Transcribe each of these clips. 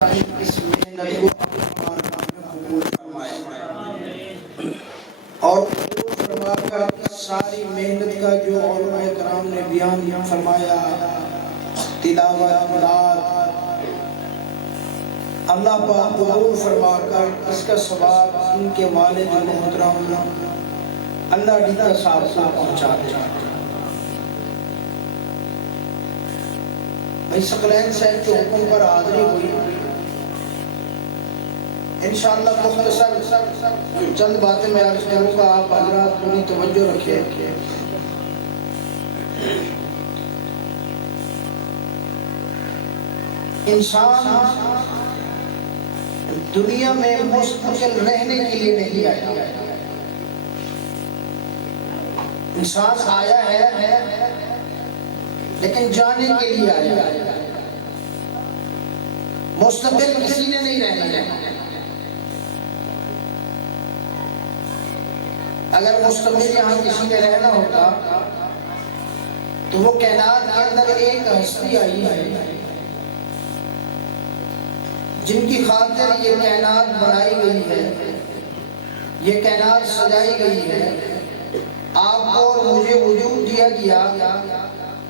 اس محنت کو قبول فرمائے اور قبول فرما کر ساری محنت کا جو علماء کرام نے بیان فرمایا، تلاوت مراد اللہ پاک قبول فرما کر اس کا ثواب ان کے والد محترم اللہ ڈیٹا صاحب کو پہنچا دے۔ بھائی ثقلین صاحب کے حکم پر حاضری ہوئی، انشاءاللہ مختصر چند باتیں میں عرض کروں گا، آپ حضرات پوری توجہ رکھیں۔ انسان دنیا میں مستقل رہنے کے لیے نہیں آیا، انسان آیا ہے لیکن جانے کے لیے آیا، مستقل کسی نے نہیں رہنا ہے۔ اگر مستقل یہاں کسی نے رہنا ہوتا تو وہ کائنات کے اندر ایک ہستی آئی ہے جن کی خاطر یہ کائنات بنائی گئی ہے، یہ کائنات سجائی گئی ہے، آپ کو اور مجھے وجود دیا گیا،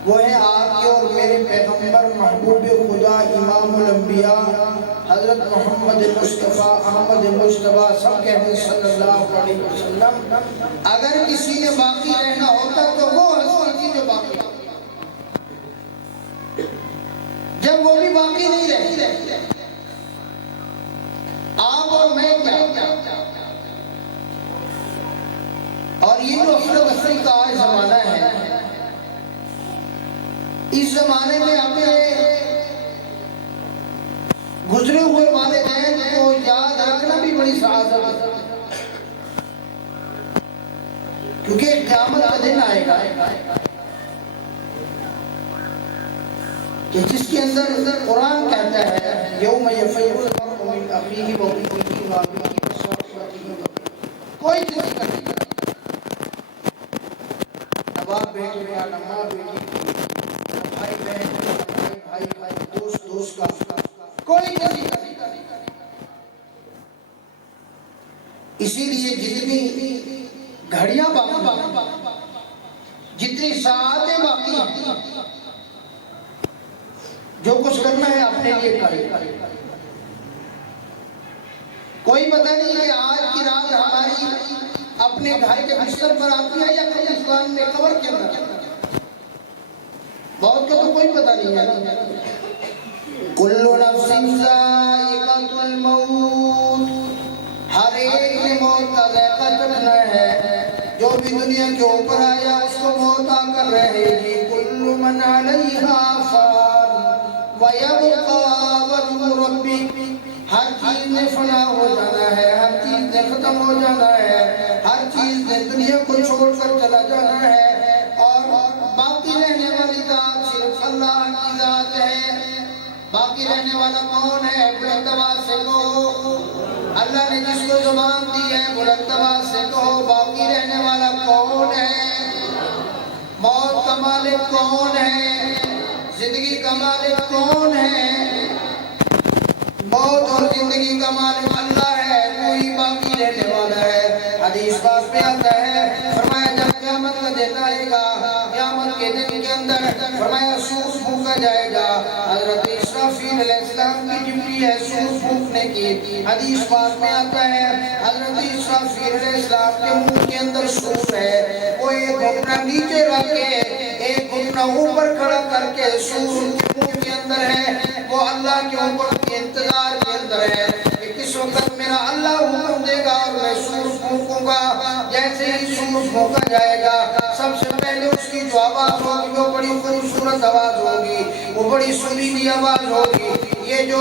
وہ ہے آپ کے اور میرے پیغمبر محبوب خدا امام الانبیاء حضرت محمد مصطفیٰ احمد مصطفیٰ سب کہتے ہیں صلی اللہ علیہ وسلم۔ اگر کسی نے باقی رہنا ہوتا تو وہ ہستی تھی جو باقی، جب وہ بھی باقی نہیں رہتی، آپ اور میں کیا، اور یہ جو افرتفری کا آج زمانہ ہے، اس زمانے میں اپنے گزرے ہوئے والدین کو یاد رکھنا بھی بڑی سعادت ہے، کیونکہ قیامت کا دن آئے گا کہ جس کے اندر قرآن کہتا ہے یوم یفر المرء من اخیہ و امہ و ابیہ و صاحبتہ، کوئی کسی کا نہیں، نہ باپ بیٹے کا، نہ ماں بیٹی کا، نہ بھائی بہن کا، نہ بھائی دوست کا، کوئی کسی کا نہیں۔ اسی لیے جتنی گھڑیاں باقی، جتنی ساعتیں باقی ہیں، جو کچھ کرنا ہے اپنے لیے کرے۔ کوئی پتہ نہیں کہ آج کی رات ہماری اپنے گھر کے بستر پر آتی ہے یا قبرستان میں قبر کے اندر، بہت کو تو کوئی پتہ نہیں ہے۔ کل نفس ذائقۃ الموت، ہر ایک نے موت کا ذائقہ چکھنا ہے، جو بھی دنیا کے اوپر آیا اس کو موت آ کر رہے گی۔ کل من علیہا فان ویبقی وجہ ربک، ہر چیز نے فنا ہو جانا ہے، ہر چیز نے ختم ہو جانا ہے، ہر چیز نے دنیا کو چھوڑ کر چلا جانا ہے، اور باقی رہنے والی ذات صرف اللہ کی ذات ہے۔ باقی رہنے والا کون ہے؟ بلند آواز سے کہو، اللہ نے جس کو زبان دی ہے بلند آواز سے کہو، باقی رہنے والا کون ہے؟ موت کا مالک کون ہے؟ زندگی کا مالک کون ہے؟ موت اور زندگی کا مالک اللہ ہے، کوئی باقی رہنے والا ہے۔ حدیث پاک میں آتا ہے، فرمایا جب قیامت کا دن آئے گا، قیامت کے دن کے اندر فرمایا سور پھونکا جائے گا، حضرت اسرافیل علیہ السلام کی ڈیوٹی ہے سور پھونکنے کی۔ حدیث پاک میں آتا ہے حضرت اسرافیل علیہ السلام کے منہ کے اندر سور ہے، وہ ایک گھٹنا نیچے رکھ کے ایک گھٹنا اوپر کھڑا کر کے سور کے منہ کے اندر ہے، وہ اللہ کے اوپر کے انتظار کے اندر ہے کہ کس وقت میرا اللہ حکم دے گا اور میں سور پھونکوں گا۔ جیسے ہی سور پھونکا جائے گا، سب سے پہلے اس کی جو آواز ہوگی وہ بڑی خوبصورت آواز ہوگی، وہ بڑی سریلی آواز ہوگی۔ یہ جو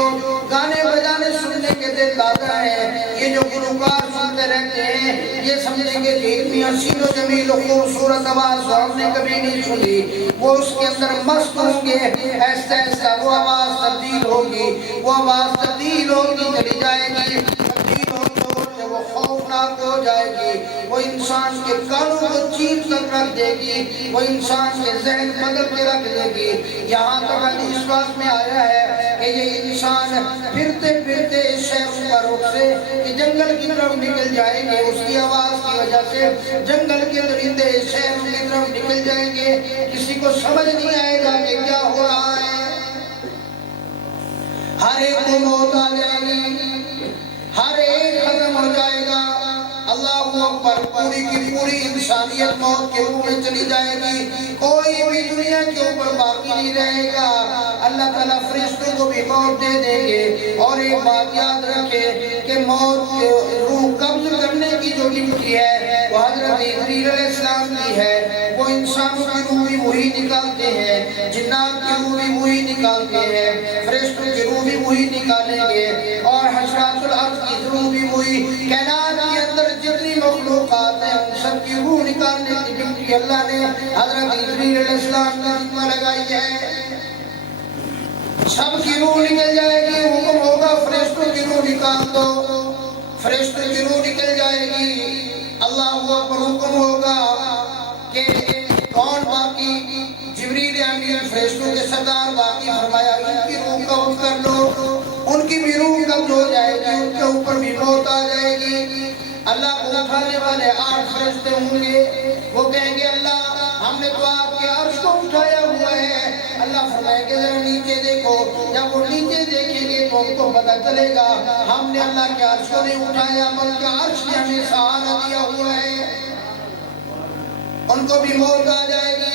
گانے بجانے سننے کے دل لاتا ہے، یہ جو گلوکار سنتے رہتے ہیں، یہ سمجھیں گے کہ اتنی حسین و جمیل و خوبصورت آواز ہم نے کبھی نہیں سنی، وہ اس کے اندر مست ہوں گے، ایسا ایسا وہ آواز تبدیل ہوگی، وہ آواز تبدیل ہوگی، چلی جائے گی، تبدیل ہوگی، وہ خوفناک ہو جائے گی، وہ انسان کے کانوں کو چیر کر رکھ دے گی، وہ انسان کے ذہن بدل کے رکھ دے گی۔ یہاں تک حدیث پاک میں آیا ہے کہ یہ انسان پھرتے پھرتے شہروں کا رخ سے کہ جنگل کی طرف نکل جائیں گے، اس کی آواز کی وجہ سے جنگل کے درندے شہروں کی طرف نکل جائیں گے، کسی کو سمجھ نہیں آئے گا کہ کیا ہو رہا ہے۔ ہر ایک کو موت آ جائے گی، ہر ایک ختم ہو جائے گا۔ اللہ اکبر، پوری کی پوری انسانیت موت کے منہ میں چلی جائے گی، کوئی بھی دنیا کے اوپر باقی نہیں رہے گا۔ اللہ تعالیٰ فرشتوں کو بھی موت دے دیں گے۔ اور ایک بات یاد رکھے کہ موت کے روح قبض کرنے کی جو ڈیوٹی ہے وہ حضرت جبریل علیہ السلام کی ہے۔ وہ انسانوں کی روح بھی وہی نکالتے ہیں، جنات کی روح بھی وہی نکالتے ہیں، فرشتوں کی روح بھی وہی نکالیں گے، اور حشرات الارض کی روح بھی وہی۔ کائنات کے اندر جتنی مخلوقات ہیں ان سب کی روح نکالنے کی ڈیوٹی اللہ نے حضرت جبریل علیہ السلام کا ذمہ لگائی ہے۔ سب کی روح نکل جائے گی، حکم ہوگا فرشتوں کی روح نکال دو، فرشتوں کی روح نکل جائے گی۔ اللہ اکبر، حکم ہوگا کہ کون باقی؟ جبریل امین فرشتوں کے سردار باقی، فرمایا ان کی روح قبض کر لو۔ ان کی بھی روح قبض ہو جائے گی، ان کے اوپر بھی موت آ جائے گی۔ اللہ کو اٹھانے والے 8 فرشتے ہوں گے، وہ کہیں گے اللہ ہم نے تو آپ کے عرش کو اٹھایا ہوا ہے۔ اللہ فرمائے کہ ذرا نیچے دیکھو، جب وہ نیچے دیکھیں گے تو ان کو پتہ چلے گا ہم نے اللہ کے عرش کو نہیں اٹھایا بلکہ عرش نے ہمیں سہارا دیا ہوا ہے۔ ان کو بھی موت آ جائے گی۔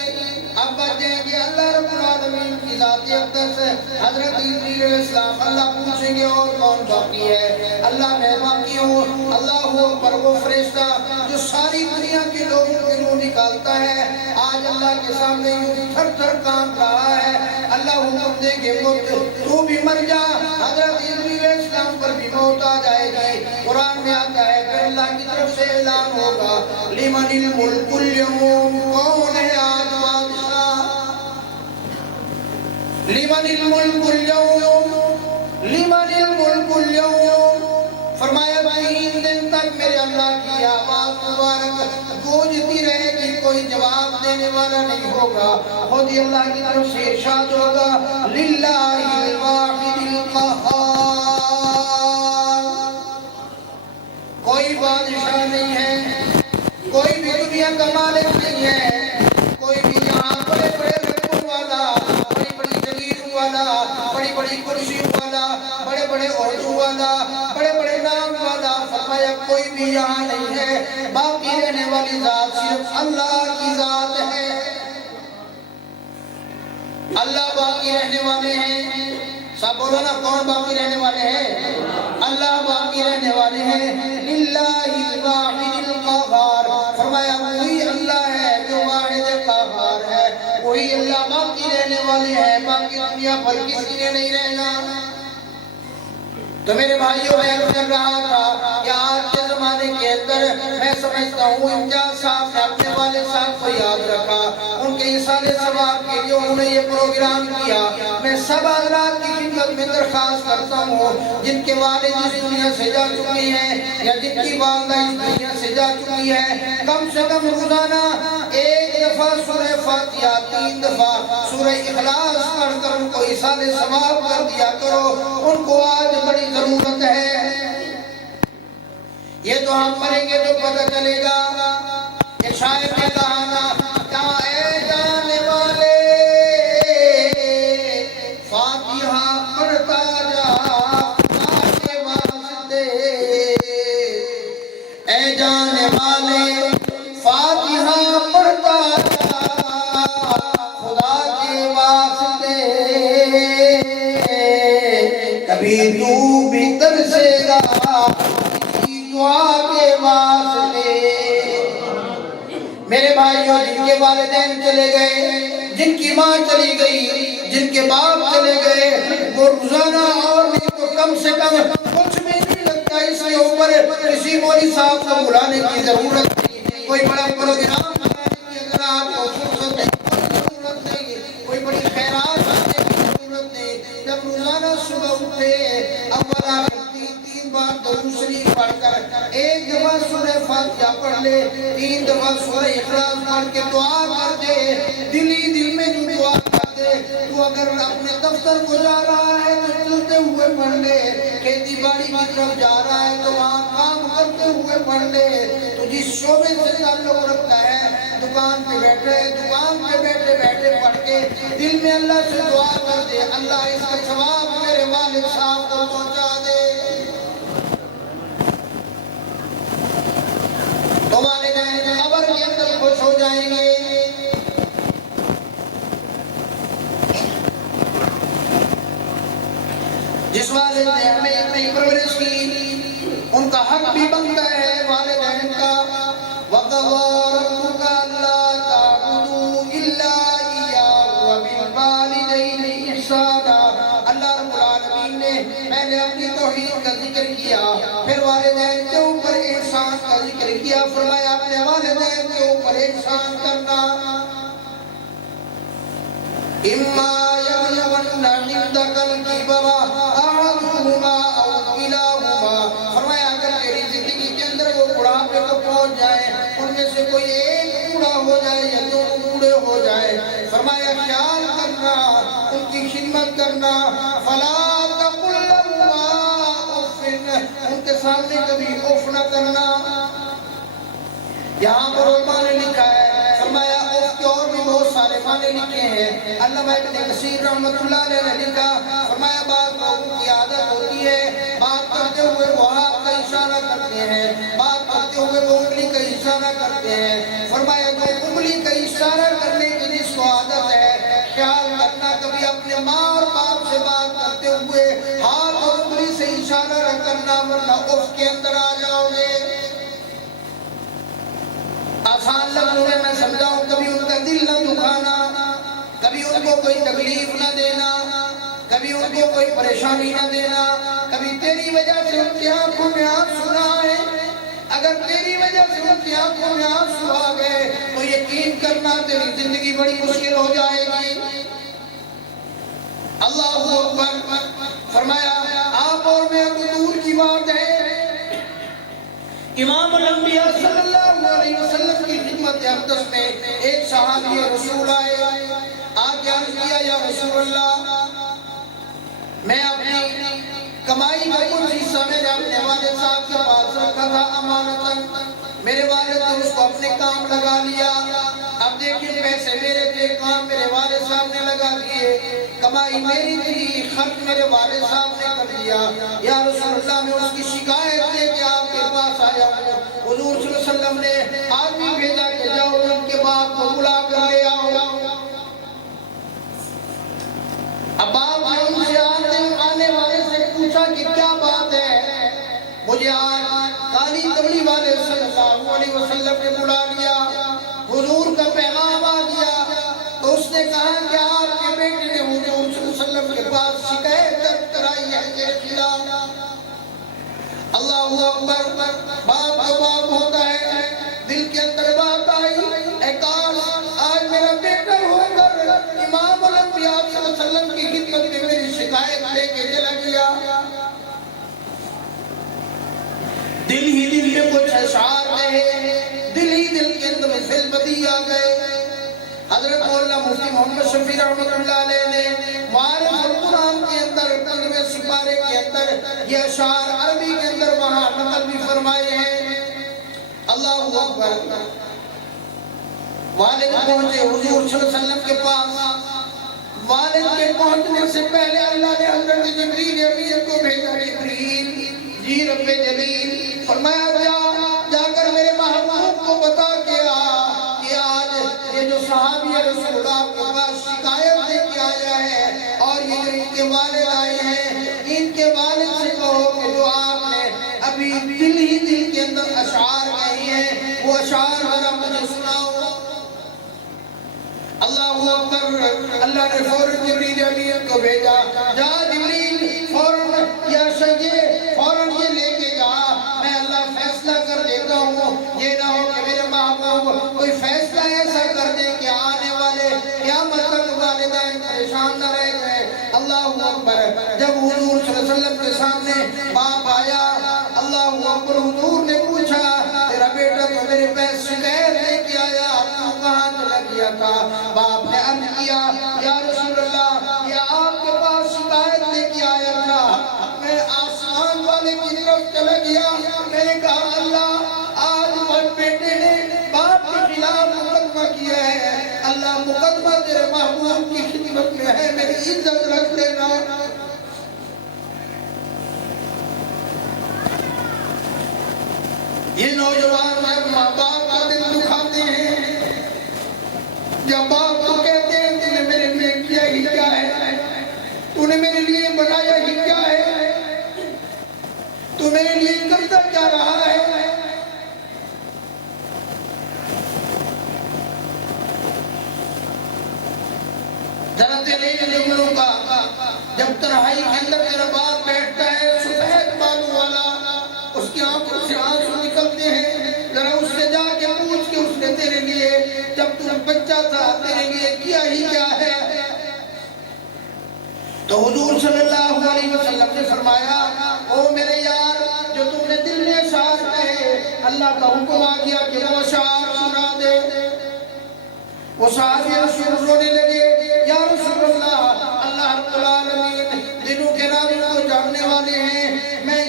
اب بچ جائیں گے اللہ رب العالمین کی ذات اقدس حضرت جبریل علیہ السلام۔ اللہ پوچھیں گے اور کون باقی ہے؟ اللہ میں باقی ہوں۔ اللہ اکبر، وہ فرشتہ جو ساری دنیا کے لوگوں کی روح نکالتا ہے آج اللہ کے سامنے یوں تھر تھر کانپ رہا ہے۔ اللہ حکم دے گے تو بھی مر جا۔ حضرت جبریل علیہ السلام پر بھی موت آ جائے گی۔ قرآن میں آتا ہے کہ اللہ کی طرف سے اعلان ہوگا لمن الملک اليوم، کون ہے آج بادشاہ؟ لمن الملک اليوم، لمن الملک اليوم۔ فرمایا بھائی ان دن تک میرے اللہ کی آواز مبارک گونجتی رہے گی، کوئی جواب دینے والا نہیں ہوگا۔ خود ہی اللہ کی طرف سے ارشاد ہوگا للہ الواحد القہار، کوئی بادشاہ نہیں ہے، کوئی بھی دنیا کا مالک نہیں ہے، کوئی بھی یہاں بڑے بڑے رتبوں والا، بڑی بڑی جگیروں والا، بڑی بڑی کرسیوں والا، بڑے بڑے عہدوں والا، بڑے بڑے نام والا، فرمایا کوئی بھی یہاں نہیں ہے۔ باقی رہنے والی ذات صرف اللہ کی ذات ہے۔ اللہ باقی رہنے والے ہیں۔ سب بولو نا، کون باقی رہنے والے ہیں؟ اللہ باقی رہنے والے ہیں۔ للہ الواحد القہار، فرمایا وہی اللہ ہے جو واحد قہار ہے، وہی اللہ باقی رہنے والے ہیں، باقی دنیا پر کسی نے نہیں رہنا۔ تو میرے بھائیوں میں کر رہا تھا کہ آج کے زمانے کے اندر میں سمجھتا ہوں امجاد صاحب نے اپنے والد صاحب کو یاد رکھا، ان کے اصال ثواب کے لیے انہوں نے یہ پروگرام کیا۔ میں سب حضرات کی خدمت میں درخواست کرتا ہوں جن کے والد اس دنیا سے جا چکے ہیں یا جن کی والدہ اس دنیا سے جا چکی ہے، کم سے کم روزانہ 1 دفعہ سورہ فاتحہ، 3 دفعہ سورہ اخلاص پڑھ کر ان کو اصال ثواب کر دیا کرو، ان کو آج بڑی ضرورت ہے۔ یہ تو ہم مریں گے تو پتہ چلے گا۔ یہ شاعر نے کہا نا، کہاں اے جانے والے فاتحہ پڑھتا جا خدا کے واسطے، اے جانے والے فاتحہ پڑھتا جا خدا کے واسطے، کبھی تو بھی ترسے گا دعا کے واسطے۔ میرے بھائیوں، جن کے والدین چلے گئے، جن کی ماں چلی گئی، جن کے باپ چلے گئے، وہ روزانہ اور نہیں تو کم سے کم کچھ بھی نہیں لگتا اس کے اوپر کسی مولوی صاحب کو بلانے کی ضرورت نہیں، کوئی بڑا پروگرام بنانے کی اگر آپ کو فرصت ہے کوئی ضرورت نہیں، کوئی بڑی خیرات کرنے کی ضرورت نہیں۔ جب روزانہ صبح اٹھے اول آخر 3 بار درود شریف پڑھ کر ایک دفعہ سورہ فاتحہ پڑھ لے 3 دفعہ سورہ اخلاص پڑھ کے دعا کر دے دل ہی دل میں جو دعا کر دے تو اگر اپنے دفتر کو جا رہا ہے تو چلتے ہوئے پڑھ لے کھیتی باڑی کی طرف جا رہا ہے تو وہاں کام کرتے ہوئے پڑھ لے تو جس شعبے سے تعلق رکھتا ہے دکان پہ بیٹھے بیٹھے پڑھ کے دل میں اللہ سے دعا کر دے اللہ اس کا ثواب میرے والد صاحب کو پہنچا دے تو والدین قبر کے اندر خوش ہو جائیں گے جس والد نے ہمیں اتنی پرورش کی ان کا حق بھی بنتا ہے والدین کا وَقَضَىٰ رَبُّكَ أَلَّا تَعْبُدُوا إِلَّا إِيَّاهُ وَبِالْوَالِدَيْنِ إِحْسَانًا اللہ رب العالمین نے پہلے اپنی توحید کا ذکر کیا پھر والدین کے اوپر احسان کا ذکر کیا فرمایا اپنے والدین کے اوپر احسان کرنا إِمَّا يَبْلُغَنَّ عِندَكَ الْكِبَرَ أَحَدُهُمَا أَوْ كِلَاهُمَا فرمایا اگر تیری زندگی کے اندر وہ بڑھاپے کو پہنچ جائے ان میں سے کوئی ایک بوڑھا ہو جائے یا دونوں بوڑھے ہو جائے فرمایا خیال کرنا ان کی خدمت کرنا فَلَا تَقُلْ لَهُمَا أُفٍّ ان کے سامنے کبھی اف نہ کرنا یہاں پر علماء نے لکھا ہے فرمایا اف کے اور بھی بہت سارے معنی لکھے ہیں علامہ ابن کثیر رحمۃ اللہ علیہ نے لکھا فرمایا بعض لوگوں کی عادت ہوتی ہے بات کرتے ہوئے وہ ہاتھ کا اشارہ کرتے ہیں بات کرتے ہوئے وہ انگلی کا اشارہ کرتے ہیں فرمایا جو انگلی کا اشارہ کرنے کی جس کو عادت ہے خیال کرنا کبھی اپنے ماں اور باپ سے بات کرتے ہوئے ہاتھ اور انگلی سے اشارہ نہ کرنا ورنہ اف کے اندر آ جاؤ گے آسان لفظوں میں میں سمجھاؤں کبھی ان کا دل نہ دکھانا کبھی ان کو کوئی تکلیف نہ دینا کبھی ان کو کوئی پریشانی نہ دینا کبھی تیری وجہ سے ان کی آنکھوں میں آنسو نہ آئے اگر تیری وجہ سے ان کی آنکھوں میں آنسو آ گئے تو یقین کرنا تیری زندگی بڑی مشکل ہو جائے گی اللہ اکبر فرمایا آپ اور میں تو دور کی بات ہے امام الانبیاء صلی اللہ علیہ وسلم کی خدمت اقدس میں ایک صحابی رسول آئے آگے عرض کیا یا رسول اللہ میں اپنی کمائی کا کچھ حصہ میرے اپنے والد صاحب کے پاس رکھا تھا امانتاً میرے والد نے اس کو اپنے کام لگا لیا اب دیکھیں پیسے میرے تھے کام میرے والد صاحب نے لگا دیے کمائی میری تھی خرچ میرے والد صاحب نے کر دیا یا رسول اللہ میں اس کی شکایت دے کے آپ کے پاس آیا ہوں حضور صلی اللہ علیہ وسلم نے آدمی بھیجا کہ جاؤ ان کے باپ کو بلا کر لے آؤ اب آپ نے ان سے آنے والے سے پوچھا کہ کیا بات ہے مجھے آج کالی کملی والے صلی اللہ علیہ وسلم نے بلا لیا حضور کا پیغام آ گیا تو اس نے کہا کہ آپ کے بیٹے نے حضور صلی اللہ علیہ وسلم کے پاس شکایت درج کرائی ہے کہ خلاف اللہ اکبر باپ تو باپ ہوتا ہے دل کے اندر بات آئی اے کاش آج میرا بیٹا ہو کر امام الانبیاء صلی اللہ علیہ وسلم کی خدمت میں میری شکایت لے کے چلا گیا دل ہی دل میں کچھ اشعار رہے دل ہی دل کے اندر فل بدی آ گئے حضرت مولانا مفتی محمد شفیع رحمۃ اللہ علیہ نے معارف القرآن کے اندر 15ویں سپارے کے اندر یہ اشعار عربی کے اندر وہاں نقل بھی فرمائے ہیں اللہ اکبر والد پہنچے حضور صلی اللہ علیہ وسلم کے پاس والد کے پہنچنے سے پہلے اللہ نے حضرت جبریل امین کو بھیجا جبریل جی رب جلیل فرمایا جا کر میرے محبوب کو بتا کے کہ آج یہ جو صحابی رسول اللہ کے پاس شکایت دے کے آیا ہے اور یہ جو ان کے والد آئے ہیں ان کے والد سے کہو کہ جو آپ نے ابھی دل ہی دل کے اندر اشعار کہی ہیں وہ اشعار ذرا مجھے سناؤ اللہ اکبر اللہ نے فوراً جبریل امین کو بھیجا جا جبریل فوراً یا سیدے فوراً یہ لے کے جا میں اللہ فیصلہ کر دیتا ہوں یہ نہ ہو کہ میرے محبوب کوئی فیصلہ ایسا کر دے کہ آنے والے قیامت تک والدین پریشان نہ رہ گئے اللہ اکبر جب حضور صلی اللہ علیہ وسلم کے سامنے باپ آیا پاس چلا گیا. میں نے کہا اللہ آج بس بیٹے نے باپ کے خلاف مقدمہ کیا ہے, اللہ مقدمہ تیرے محبوب کی خدمت میں ہے, میری عزت رکھ لینا. یہ نوجوان ماں باپ کا دل دکھاتے ہیں. جب باپ کو کہتے ہیں تو نے میرے لیے کیا ہی کیا ہے, تو نے میرے لیے بنایا ہی کیا ہے, تو میرے لیے کرتا کیا رہا ہے. ذرا تیرے جملوں کا جب تنہائی کے اندر تیرا باپ بیٹھتا ہے سفید بالوں والا, اس کی آنکھوں سے آنسو نکلتے ہیں, ذرا اس سے جا کے پوچھ کہ اس نے تیرے لیے جب تم بچہ تھا تیرے لیے کیا ہی کیا ہے. تو حضور صلی اللہ علیہ وسلم نے فرمایا او میرے یار جو تم نے دل میں اشعار کہے, اللہ کا حکم آ گیا کہ وہ اشعار سنا دے. وہ صحابی رسول رونے لگے, یا رسول اللہ, اللہ رب العالمین دلوں کے رازوں کو جاننے والے ہیں, میں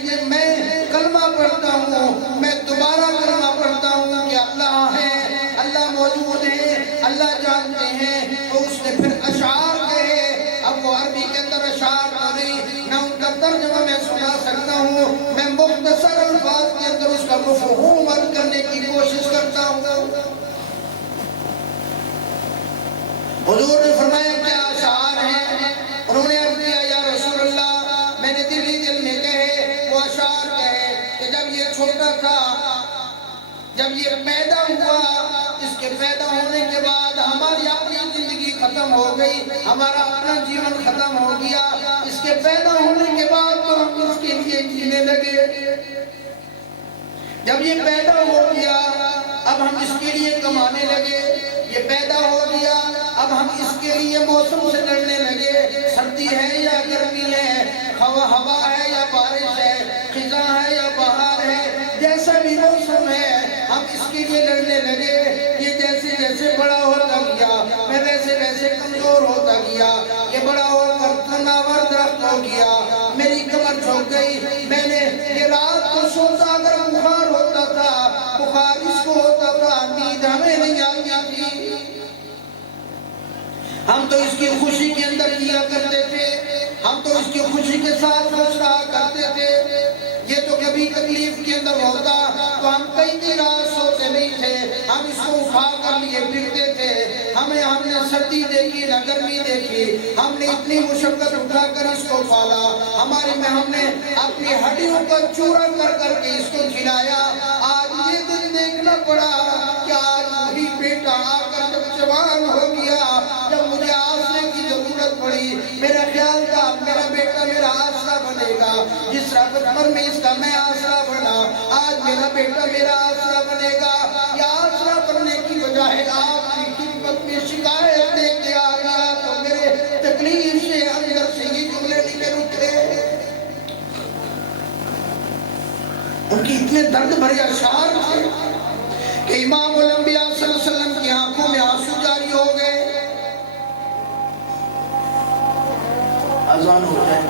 کلمہ پڑھتا ہوں, میں دوبارہ کلمہ پڑھتا ہوں کہ اللہ ہے, اللہ موجود ہے, اللہ جانتے ہیں. تو اس نے پھر اشعار کہے. اب وہ عربی کے اندر اشعار نہیں, میں ان کا ترجمہ میں سنا سکتا ہوں, میں مختصر الفاظ کے اندر اس کا مفہوم عرض کرنے کی کوشش کرتا ہوں. حضور نے فرمایا کیا اشعار ہیں؟ انہوں نے عرض کیا یا رسول اللہ میں نے دل ہی دل میں کہے. وہ اشعار کہے کہ جب یہ چھوٹا تھا, جب یہ پیدا ہوا, اس کے پیدا ہونے کے بعد ہماری اپنی زندگی ختم ہو گئی, ہمارا اپنا جیون ختم ہو گیا. اس کے پیدا ہونے کے بعد تو ہم اس کے لیے جینے لگے. جب یہ پیدا ہو گیا اب ہم اس کے لیے کمانے لگے. یہ پیدا ہو گیا اب ہم اس کے لیے موسم سے لڑنے لگے, سردی ہے یا گرمی ہے, ہوا ہے یا بارش ہے, خزاں ہے یا بہار ہے, جیسا بھی موسم ہے ہم اس کے لیے لڑنے لگے. یہ جیسے جیسے بڑا ہوتا گیا میں ویسے ویسے کمزور ہوتا گیا. یہ بڑا ہو کر تناور درخت ہو گیا, میری کمر جھک گئی. میں نے یہ رات کو سوتا اگر بخار ہوتا تھا, بخار اس کو ہوتا تھا, نیند ہمیں نہیں آتی تھی. ہم تو اس کی خوشی کے اندر کیا کرتے تھے, ہم تو اس کی خوشی کے ساتھ خوش رہا کرتے تھے. یہ تو کبھی تکلیف کے اندر ہوتا تو ہم کئی دن رات سوتے نہیں تھے, ہم اس کو اٹھا کر لیے پھرتے تھے. ہم نے سردی دیکھی نہ گرمی دیکھی, ہم نے اتنی مشقت اٹھا کر اس کو پالا. ہم نے اپنی ہڈیوں کو چورا کر کر کے اس کو کھلایا. آج یہ دن دیکھنا پڑا کہ آج وہی بیٹا آ کر جب جوان ہو گیا, جب مجھے آسرے کی ضرورت پڑی, میرا خیال تھا میرا بیٹا میرا آسرا بنے گا. جس رقم پر میں اس کا میں آسرا بنا, آج میرا بیٹا میرا آسرا بنے گا. یا آسرا بننے کی بجائے آپ کی خدمت میں شکایت دے کے آ گیا تو میرے تکلیف سے اندر سے یہ جملے نکل اٹھے. ان کی اتنے درد بھرے اشعار تھے کہ امام الانبیاء صلی اللہ علیہ وسلم کی آنکھوں میں آنسو جاری ہو گئے. اذان ہو جائے.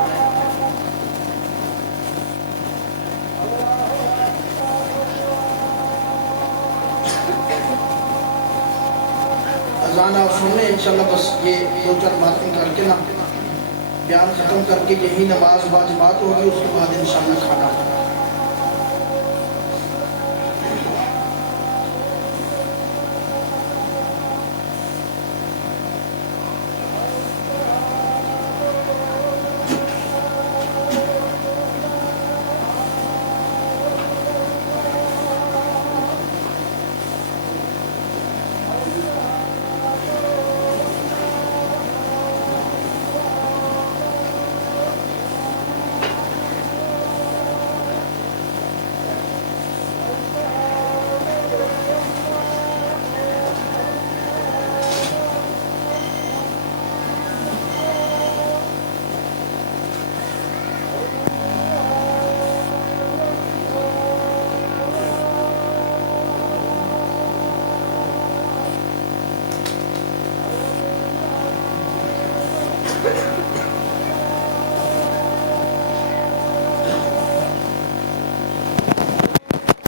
اذان آپ سن لیں انشاءاللہ. بس یہ دو چار باتیں کر کے نا بیان ختم کر کے یہی نماز واجبات ہوگی, اس کے بعد انشاءاللہ